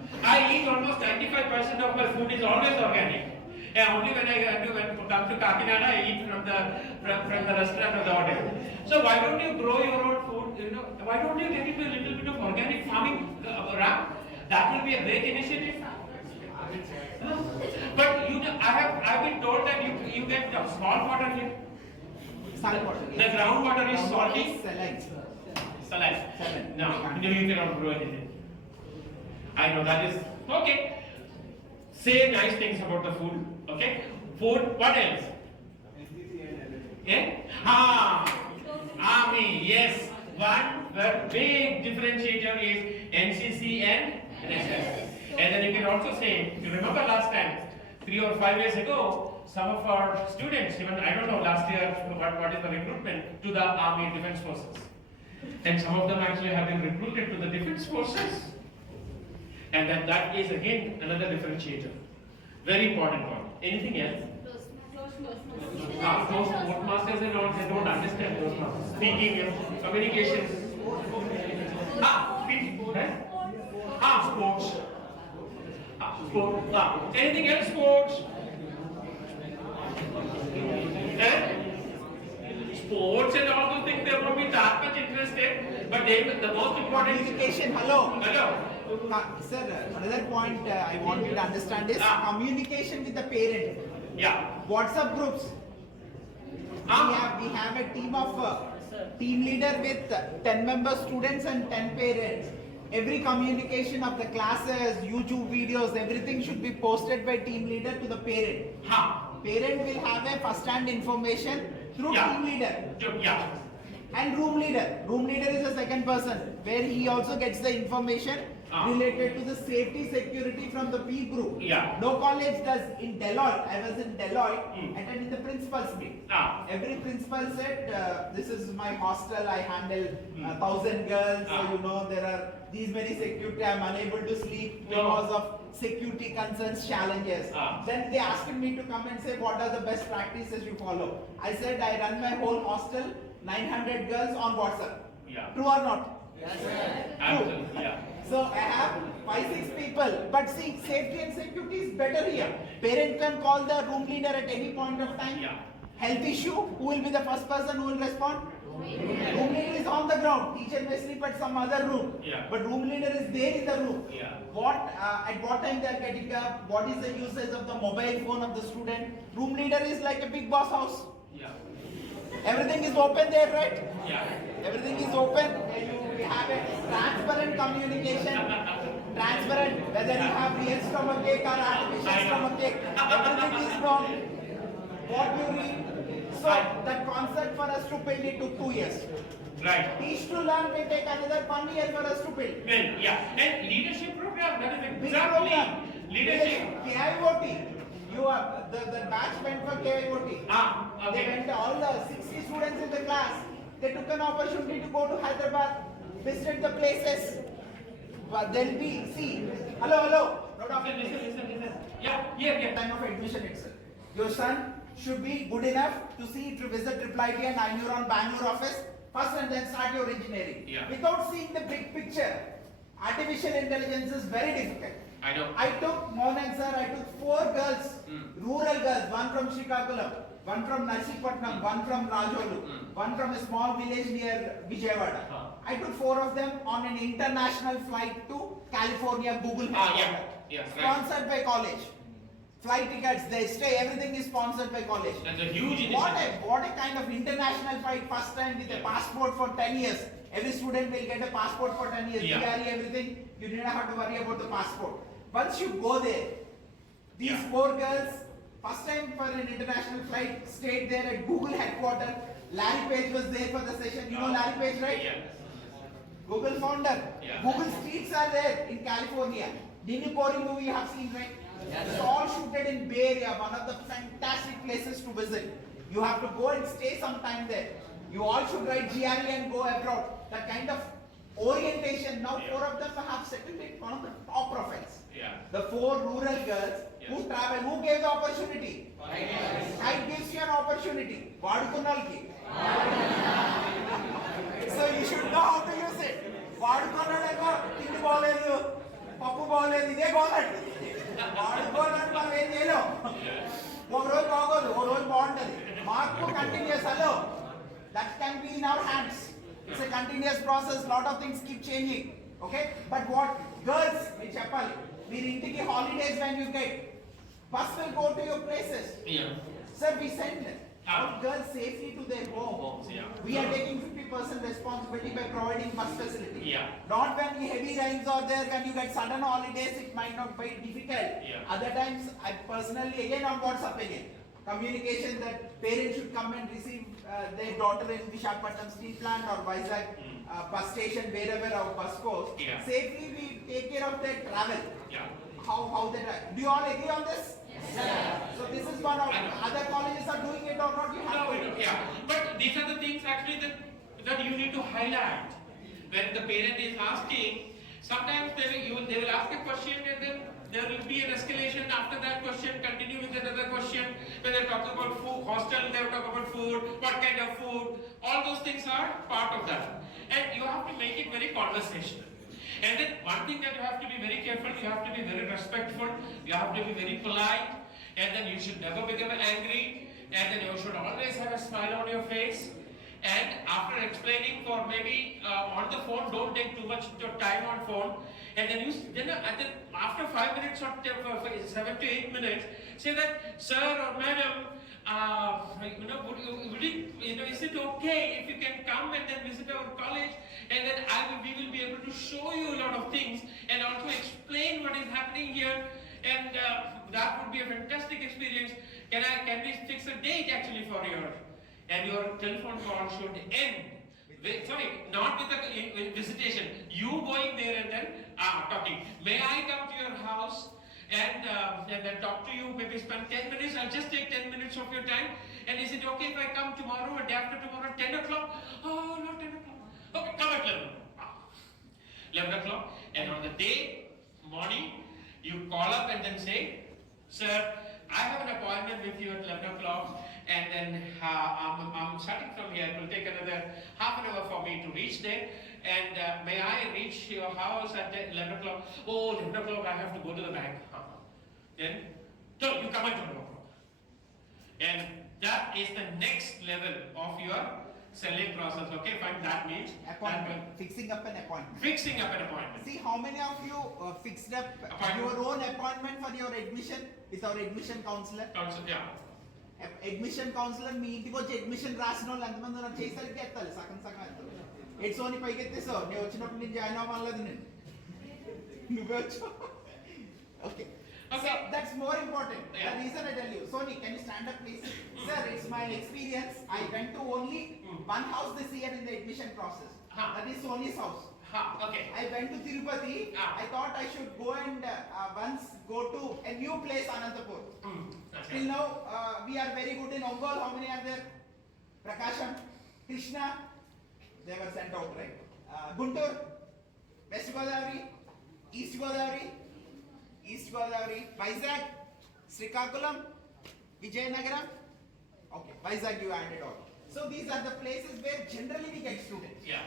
almost 95% of my food is always organic. And only when I come to Kakinada, I eat from the restaurant or the hotel. So why don't you grow your own food? Why don't you get into a little bit of organic farming, Ram? That will be a great initiative. But I've been told that you get salt water here. Salt water. The groundwater is salty. Saline. No, you cannot grow anything. I know that is okay. Say nice things about the food. Okay. Food. What else? Army. Yes. One big differentiator is NCC and NSS. And then you can also say, you remember last time, 3 or 5 years ago, some of our students, even I don't know last year what is the recruitment to the Army Defense Forces. And some of them actually have been recruited to the Defense Forces. And then that is again another differentiator. Very important point. Anything else? Postmasters and all, they don't understand those. Speaking, communication. Sports. Sport. Anything else? Sports. Sports and all those things, they won't be that much interested. But the most important Communication. Hello. Sir, another point I want you to understand is communication with the parent. Yeah. WhatsApp groups. We have a team of team leader with 10 member students and 10 parents. Every communication of the classes, YouTube videos, everything should be posted by team leader to the parent. Parent will have a first-hand information through team leader. Yeah. And room leader. Room leader is the second person where he also gets the information related to the safety security from the P group. Yeah. No college does. In Deloitte, I was in Deloitte attending the principal's meet. Every principal said, this is my hostel, I handle 1,000 girls, so there are these many security, I am unable to sleep because of security concerns, challenges. Then they asked me to come and say, what are the best practices you follow? I said, I run my whole hostel, 900 girls on WhatsApp. Yeah. True or not? Yes, sir. Absolutely. Yeah. So I have 5-6 people, but see, safety and security is better here. Parent can call the room leader at any point of time. Yeah. Health issue, who will be the first person who will respond? Room leader is on the ground. Teacher may sleep at some other room. Yeah. But room leader is there in the room. Yeah. At what time they are getting up? What is the usage of the mobile phone of the student? Room leader is like a big boss house. Yeah. Everything is open there, right? Yeah. Everything is open. You have a transparent communication. Transparent, whether you have real stomachache or artificial stomachache, everything is known. What you read. So that concept for us to build it took 2 years. Right. Teach to learn will take another 1 year for us to build. Well, yeah. And leadership program, that is Big exactly program. leadership. KIOT. You are the batch went for KIOT. Ah, They okay. went all the 60 students in the class. They took an opportunity to go to Hyderabad, visited the places. But then we see. Hello. Not Listen. Yeah, here. time of admission itself. Your son should be good enough to see to visit IIIT and INURON Bangalore office first and then start your engineering. Yeah. Without seeing the big picture, artificial intelligence is very difficult. I know. I took Mohanan sir, I took 4 girls, rural girls, one from Srikakulam, one from Narsipatnam, one from Rajolu, one from a small village near Vijayawada. I took 4 of them on an international flight to California, Google headquarters. Yes, right. Sponsored by college. Flight tickets, they stay, everything is sponsored by college. That's a huge initiative. What a kind of international flight, first time with a passport for 10 years. Every student will get a passport for 10 years. Yeah. GRE, everything, you didn't have to worry about the passport. Once you go there, these Yeah. 4 girls, first time for an international flight, stayed there at Google headquarters. Larry Page was there for the session. You know Larry Page, right? Yeah. Google founder. Yeah. Google streets are there in California. Dini Pori movie you have seen, right? It's all shooted in Bay Area, one of the fantastic places to visit. You have to go and stay some time there. You all should write GRE and go abroad. That kind of orientation. Now Yeah. 4 of them have settled in one of the top profiles. Yeah. The 4 rural girls who Yes. travel, who gave the opportunity? It gives you an opportunity. Vadukunnalki. So you should know how to use it. వాడుకున్నాడేమో తిండి బాగలేదు పప్పు బాగలేదు ఇదే బాగలేదు వాడుకోవాలని మనం ఏం చేయలేం ఒక రోజు బాగోదు ఒక రోజు బాగుంటది మార్పు continuous hello that can be in our hands it's a continuous process lot of things keep changing okay but what girls మీరు చెప్పాలి మీరు ఇంటికి holidays when you get bus will go to your places Yeah. sir we send our girls safely to their home. Homes, yeah. We are taking 50% responsibility by providing bus facility. Yeah. Not when heavy rains are there, when you get sudden holidays, it might not be difficult. Yeah. Other times, I personally, again on WhatsApp again, communication that parents should come and receive their daughter in Vishakhapatnam steel plant or Vizag bus station, wherever our bus goes. Yeah. Safely we take care of their travel. Yeah. How they drive. Do you all agree on this? So this is one of I know. other colleges are doing it or not, you have No, to. yeah. But these are the things actually that you need to highlight. When the parent is asking, sometimes they will ask a question and then there will be an escalation after that question, continue with another question. When they talk about food, hostel, they will talk about food, what kind of food, all those things are part of that. And you have to make it very conversational. And then one thing that you have to be very careful, you have to be very respectful, you have to be very polite, and then you should never become angry, and then you should always have a smile on your face. And after explaining for maybe on the phone, don't take too much time on phone. And then after 5 minutes or 7 to 8 minutes, say that, sir or madam, is it okay if you can come and then visit our college, and then we will be able to show you a lot of things and also explain what is happening here, and that would be a fantastic experience. Can we fix a date actually for your telephone call should end. Not with a visitation. You going there and then talking. May I come to your house and then talk to you? Maybe spend 10 minutes. I'll just take 10 minutes of your time. And is it okay if I come tomorrow or day after tomorrow, 10 o'clock? Oh, not 10 o'clock. Okay, come at 11 o'clock. 11 o'clock. And on the day, morning, you call up and then say, sir, I have an appointment with you at 11 o'clock, and then I'm starting from here. It will take another half an hour for me to reach there. And may I reach your house at 11 o'clock? Oh, 11 o'clock, I have to go to the bank. Then, so you come at 12 o'clock. And that is the next level of your selling process. Okay, fine, that means Appointment. Fixing up an appointment. fixing up an appointment. See how many of you fixed up Appointment. your own appointment for your admission with our admission counselor? Council, yeah. Admission counsellor మీ ఇంటికి వచ్చి admission రాసిన వాళ్ళు ఎంతమంది ఉన్నారు చేసరికి ఎత్తాలి సగం సగం ఎత్తాలి ఎడ్సోని పైకి ఎత్తేసావు నేను వచ్చినప్పుడు నేను జాయిన్ అవ్వలేదు నేను నువ్వే వచ్చావు okay Okay. So that's more important. Yeah. The reason I tell you. Sony, can you stand up please? Sir, it's my experience. I went to only one house this year in the admission process. That is Sony's house. Okay. I went to Tirupati. I thought I should go and once go to a new place, Anantapur. Till now, we are very good in Ongol. How many are there? Prakasham, Krishna, they were sent out, right? Guntur, West Godavari, East Godavari, Vizag, Srikakulam, Vijayanagaram. Okay, Vizag you added all. So these are the places where generally we get students. Yeah.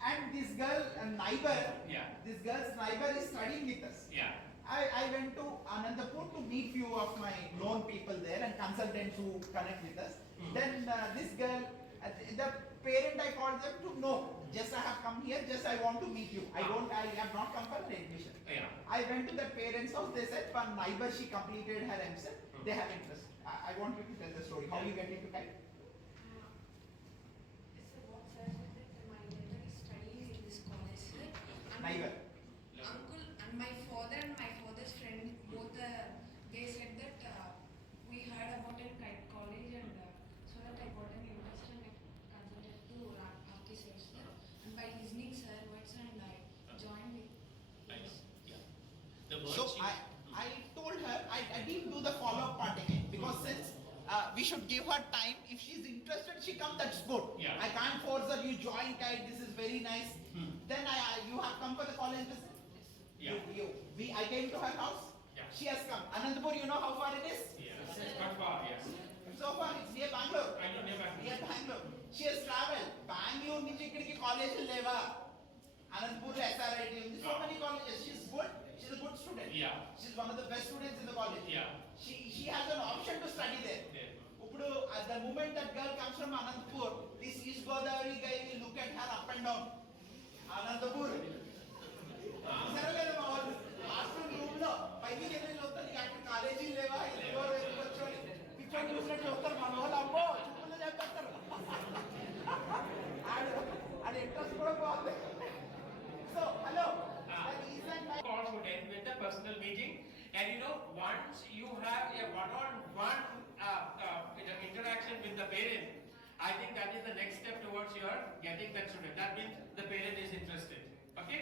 And this girl, this girl's neighbor is studying with us. Yeah. I went to Anandapur to meet few of my known people there and consultants who connect with us. Then this girl, the parent I called them to know, just I have come here, just I want to meet you. I have not come for an admission. Yeah. I went to the parents' house, they said one neighbor, she completed her MSc, they have interest. I want you to tell the story, how you get into Kiet? My neighbor is studying in this college, sir. Neighbor. Uncle and my father and my father's friend both they said that we heard about it Kiet college and so that I got an interest and I consulted to Aki sir, sir. And by listening sir words and I joined with Nice. Yeah. The word So she- I told her I didn't do the follow-up part again because since we should give her time. If she's interested, she come. That's good. Yeah. I can't force her. You join Kiet. This is very nice. Then you have come for the college visit. Yeah. I came to her house. Yeah. She has come. Anantapur, you know how far it is? Yes. It's not far. Yes. So far, it's near Bangalore. I know near Bangalore. Near Bangalore. She has traveled. Bangalore నుంచి ఇక్కడికి college లేవా Anantapur SRIT ఉంది. So many colleges. She's good. She's a good student. Yeah. She's one of the best students in the college. Yeah. She has an option to study there. Yeah. ఇప్పుడు at the moment that girl comes from Anantapur, this East Godavari guy will look at her up and down. Anantapur. సరేలేదు మా వాళ్ళు hostel room లో పైకి వెళ్ళి చూస్తారు నీకు అక్కడ college లేవా ఎందుకో వచ్చి పిక్చర్ చూసినట్టు చూస్తారు మన వాళ్ళు అమ్మో చుట్టూ చెప్పేస్తారు అది ఇంట్రెస్ట్ కూడా బాగుంది so hello Call should end with a personal meeting, and once you have a one-on-one interaction with the parent, I think that is the next step towards your getting that student. That means the parent is interested. Okay?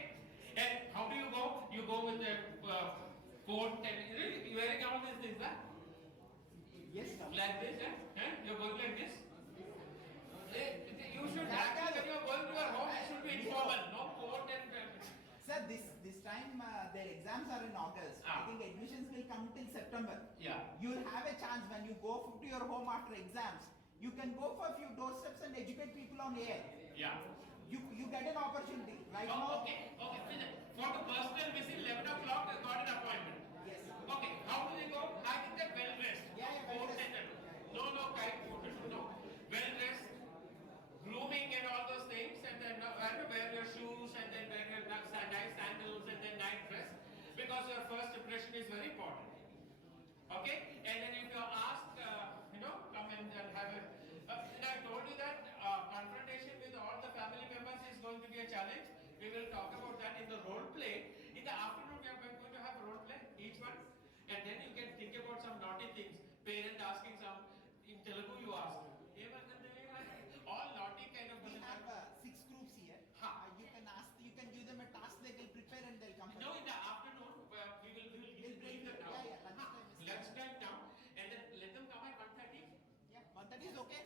And how do you go? You go with the coat and you wearing all these things, huh? yes Like this, huh? You're going like this. You should actually, when you're going to your home, it should be informal, no coat and. Sir, this time their exams are in August. I think admissions will come till September. Yeah. You will have a chance when you go to your home after exams. You can go for a few doorsteps and educate people on air. Yeah. You get an opportunity right now. Okay. For the personal visit, 11 o'clock, I got an appointment. Yes. Okay, how do they go? I think they're well dressed. Yeah, well Coat dressed. and no Kiet coat, no. Well dressed, grooming and all those things, and then wear your shoes, and then wear your nice sandals, and then nice dress, because your first impression is very important. Okay, and then if you're asked, come and have a. And I told you that confrontation with all the family members is going to be a challenge. We will talk about that in the role play. In the afternoon, we are going to have role play, each one, and then you can think about some naughty things. Parent asking some in Telugu, you ask. All naughty kind of. We have 6 groups here. You can give them a task. They will prepare and they'll come. No, in the afternoon, we will bring them down. Yeah, lunchtime is Lunchtime down, and then let them come at 1:30. Yeah, but that is okay.